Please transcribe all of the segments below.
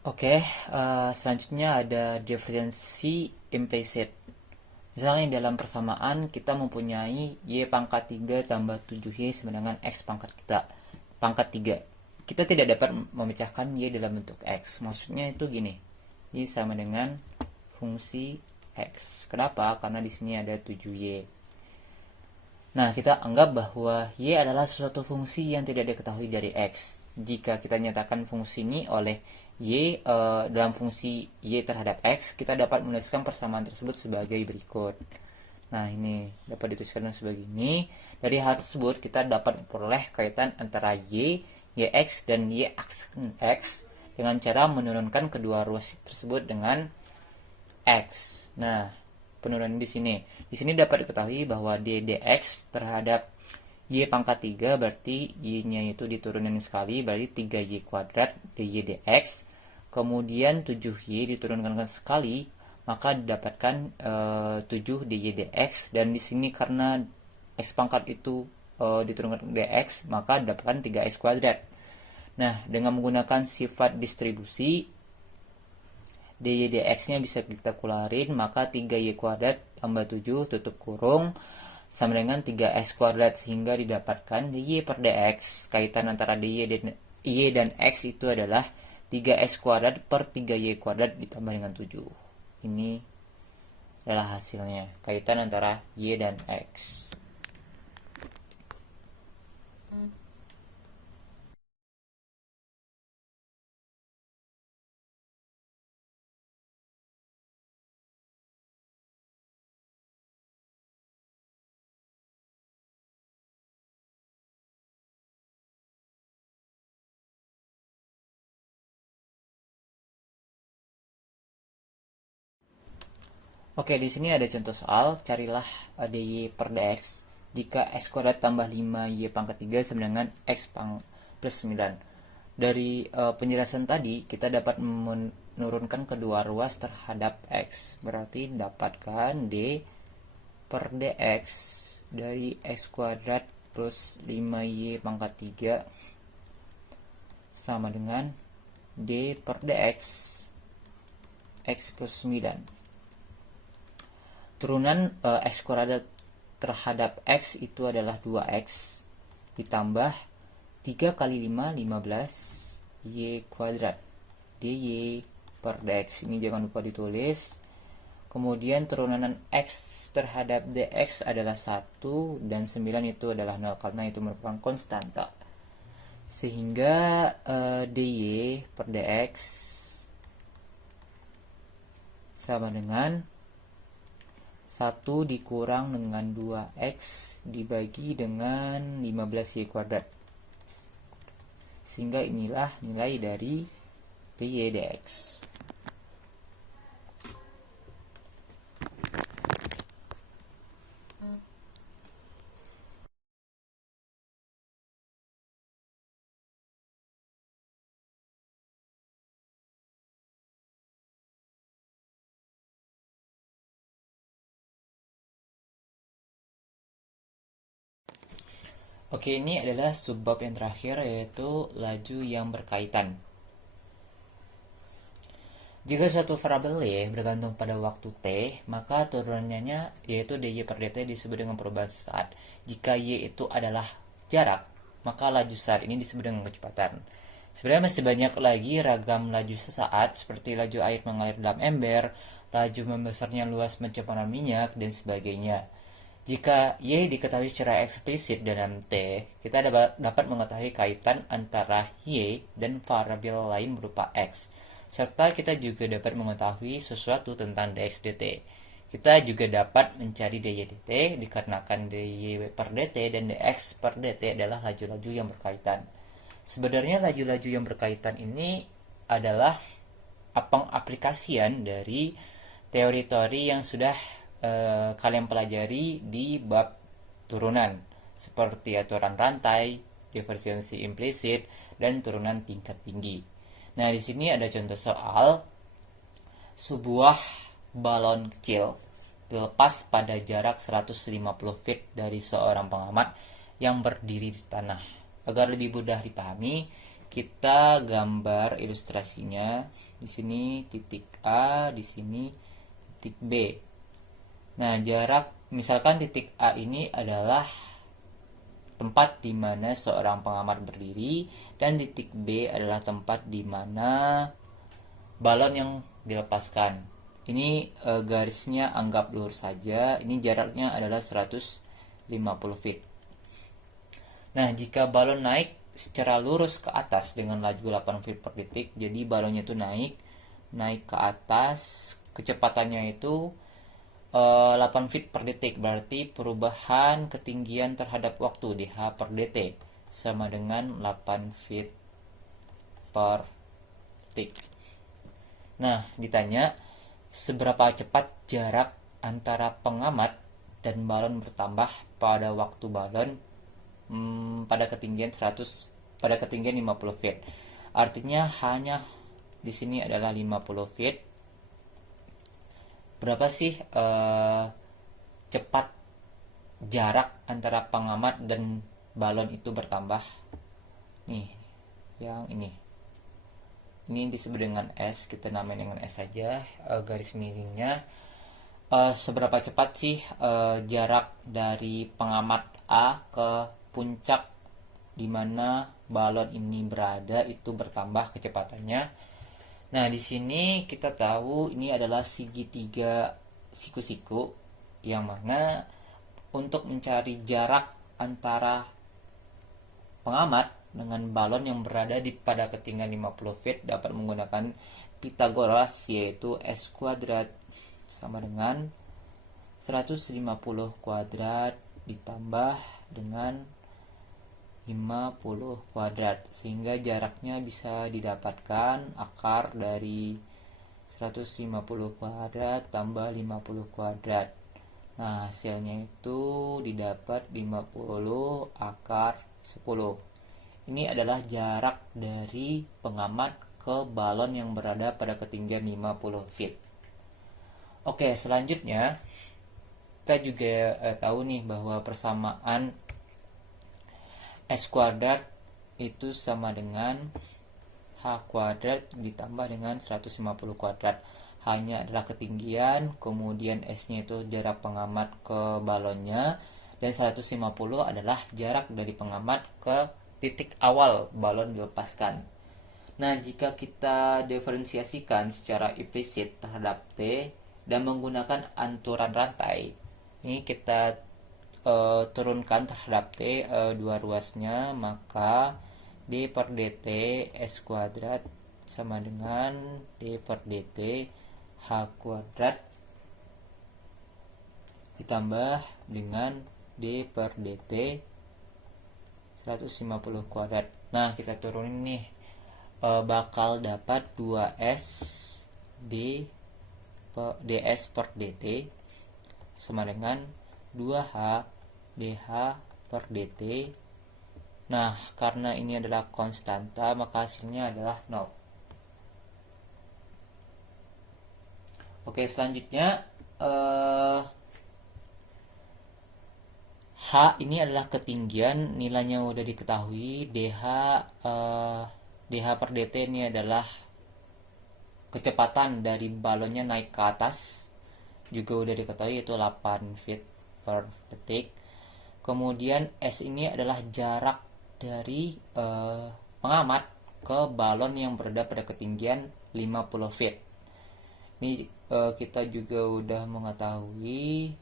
Selanjutnya ada diferensi implicit. Misalnya dalam persamaan kita mempunyai y pangkat 3 tambah 7y sama dengan x pangkat kita pangkat 3. Kita tidak dapat memecahkan y dalam bentuk x. Maksudnya itu gini. Y sama dengan fungsi x. Kenapa? Karena di sini ada 7y. Nah, kita anggap bahwa y adalah suatu fungsi yang tidak diketahui dari x. Jika kita nyatakan fungsi ini oleh y dalam fungsi y terhadap x, kita dapat menuliskan persamaan tersebut sebagai berikut. Nah, ini dapat dituliskan sebagai ini. Dari hal tersebut, kita dapat memperoleh kaitan antara yx, dan y aksen x dengan cara menurunkan kedua ruas tersebut dengan x. Nah, penurunan di sini. Di sini dapat diketahui bahwa dx terhadap y pangkat 3 berarti y-nya itu diturunkan sekali, berarti 3y kuadrat dy dx. Kemudian 7y diturunkan sekali, maka didapatkan 7 dy dx, dan di sini karena x pangkat itu diturunkan dx, maka didapatkan 3x kuadrat. Nah, dengan menggunakan sifat distribusi, dy dx-nya bisa kita keluarin, maka 3y kuadrat tambah 7 tutup kurung sama dengan 3x kuadrat, sehingga didapatkan dy per dx. Kaitan antara y dan x itu adalah 3x kuadrat per 3y kuadrat ditambah dengan 7. Ini adalah hasilnya, kaitan antara y dan x. Oke, di sini ada contoh soal, carilah dy per dx jika x kuadrat tambah 5y pangkat 3 sama dengan x plus 9. Dari penjelasan tadi, kita dapat menurunkan kedua ruas terhadap x. Berarti dapatkan d per dx dari x kuadrat plus 5y pangkat 3 sama dengan d per dx x plus 9. Turunan x kuadrat terhadap x itu adalah 2x ditambah 3 kali 5, 15 y kuadrat dy per dx. Ini jangan lupa ditulis. Kemudian turunan x terhadap dx adalah 1 dan 9 itu adalah 0 karena itu merupakan konstanta. Sehingga dy per dx sama dengan 1 dikurang dengan 2x dibagi dengan 15y kuadrat. Sehingga inilah nilai dari dy dx. Oke, ini adalah subbab yang terakhir, yaitu laju yang berkaitan. Jika suatu variabel y bergantung pada waktu t, maka turunannya yaitu dy per dt disebut dengan perubahan saat. Jika y itu adalah jarak, maka laju saat ini disebut dengan kecepatan. Sebenarnya masih banyak lagi ragam laju sesaat, seperti laju air mengalir dalam ember, laju membesarnya luas pencemaran minyak, dan sebagainya. Jika y diketahui secara eksplisit dalam t, kita dapat mengetahui kaitan antara y dan variabel lain berupa x, serta kita juga dapat mengetahui sesuatu tentang dx dt. Kita juga dapat mencari dy dt dikarenakan dy per dt dan dx per dt adalah laju-laju yang berkaitan. Sebenarnya laju-laju yang berkaitan ini adalah pengaplikasian dari teori-teori yang sudah kalian pelajari di bab turunan, seperti aturan rantai, divergensi implisit, dan turunan tingkat tinggi. Nah, di sini ada contoh soal sebuah balon kecil dilepas pada jarak 150 feet dari seorang pengamat yang berdiri di tanah. Agar lebih mudah dipahami, kita gambar ilustrasinya. Di sini titik A, di sini titik B. Nah, jarak misalkan titik A ini adalah tempat di mana seorang pengamat berdiri dan titik B adalah tempat di mana balon yang dilepaskan. Ini garisnya anggap lurus saja. Ini jaraknya adalah 150 feet. Nah, jika balon naik secara lurus ke atas dengan laju 8 feet per detik, jadi balonnya itu naik ke atas, kecepatannya itu 8 feet per detik, berarti perubahan ketinggian terhadap waktu dh per dt sama dengan 8 feet per detik. Nah, ditanya seberapa cepat jarak antara pengamat dan balon bertambah pada waktu balon pada ketinggian 50 feet. Artinya hanya di sini adalah 50 feet. Berapa sih cepat jarak antara pengamat dan balon itu bertambah? Nih, yang ini disebut dengan S, kita namain dengan S saja, garis miringnya. Seberapa cepat sih jarak dari pengamat A ke puncak di mana balon ini berada itu bertambah kecepatannya. Nah, di sini kita tahu ini adalah segitiga siku-siku, yang mana untuk mencari jarak antara pengamat dengan balon yang berada pada ketinggian 50 feet dapat menggunakan Pythagoras, yaitu S kuadrat sama dengan 150 kuadrat ditambah dengan 50 kuadrat, sehingga jaraknya bisa didapatkan akar dari 150 kuadrat tambah 50 kuadrat. Nah, hasilnya itu didapat 50 akar 10. Ini adalah jarak dari pengamat ke balon yang berada pada ketinggian 50 feet. Oke, selanjutnya kita juga tahu nih bahwa persamaan S kuadrat itu sama dengan H kuadrat ditambah dengan 150 kuadrat. H-nya adalah ketinggian, kemudian S-nya itu jarak pengamat ke balonnya, dan 150 adalah jarak dari pengamat ke titik awal balon dilepaskan. Nah, jika kita diferensiasikan secara implisit terhadap T dan menggunakan aturan rantai, ini kita turunkan terhadap T dua ruasnya, maka D per dt S kuadrat sama dengan D per dt H kuadrat ditambah dengan D per dt 150 kuadrat. Nah, kita turunin nih, bakal dapat 2S ds per dt sama dengan 2H dH per dt. Nah, karena ini adalah konstanta, maka hasilnya adalah 0. Oke, selanjutnya H ini adalah ketinggian, nilainya udah diketahui. dH per dt ini adalah kecepatan dari balonnya naik ke atas, juga udah diketahui, yaitu 8 feet per detik. Kemudian S ini adalah jarak dari pengamat ke balon yang berada pada ketinggian 50 feet. Ini kita juga udah mengetahui.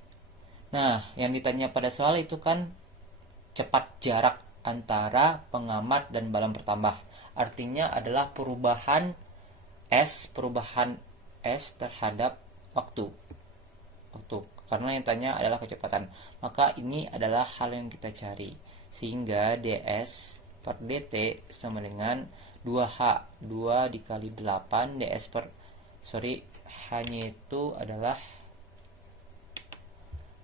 Nah, yang ditanya pada soal itu kan cepat jarak antara pengamat dan balon bertambah. Artinya adalah perubahan S terhadap waktu. Karena yang tanya adalah kecepatan, maka ini adalah hal yang kita cari, sehingga ds per dt sama dengan 2h 2 dikali 8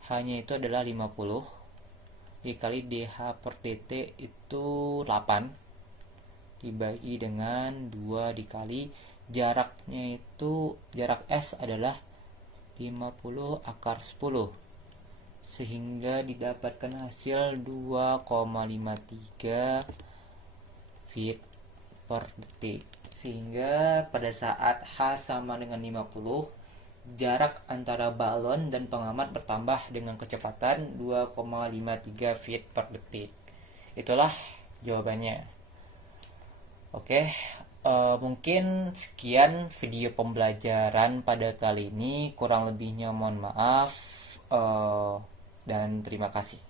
hanya itu adalah 50 dikali dh per dt itu 8 dibagi dengan 2 dikali jaraknya itu, jarak S adalah 50 akar 10, sehingga didapatkan hasil 2,53 feet per detik. Sehingga pada saat H sama dengan 50, jarak antara balon dan pengamat bertambah dengan kecepatan 2,53 feet per detik. Itulah jawabannya. Oke, mungkin sekian video pembelajaran pada kali ini. Kurang lebihnya mohon maaf, dan terima kasih.